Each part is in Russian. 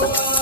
Слава!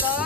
Lord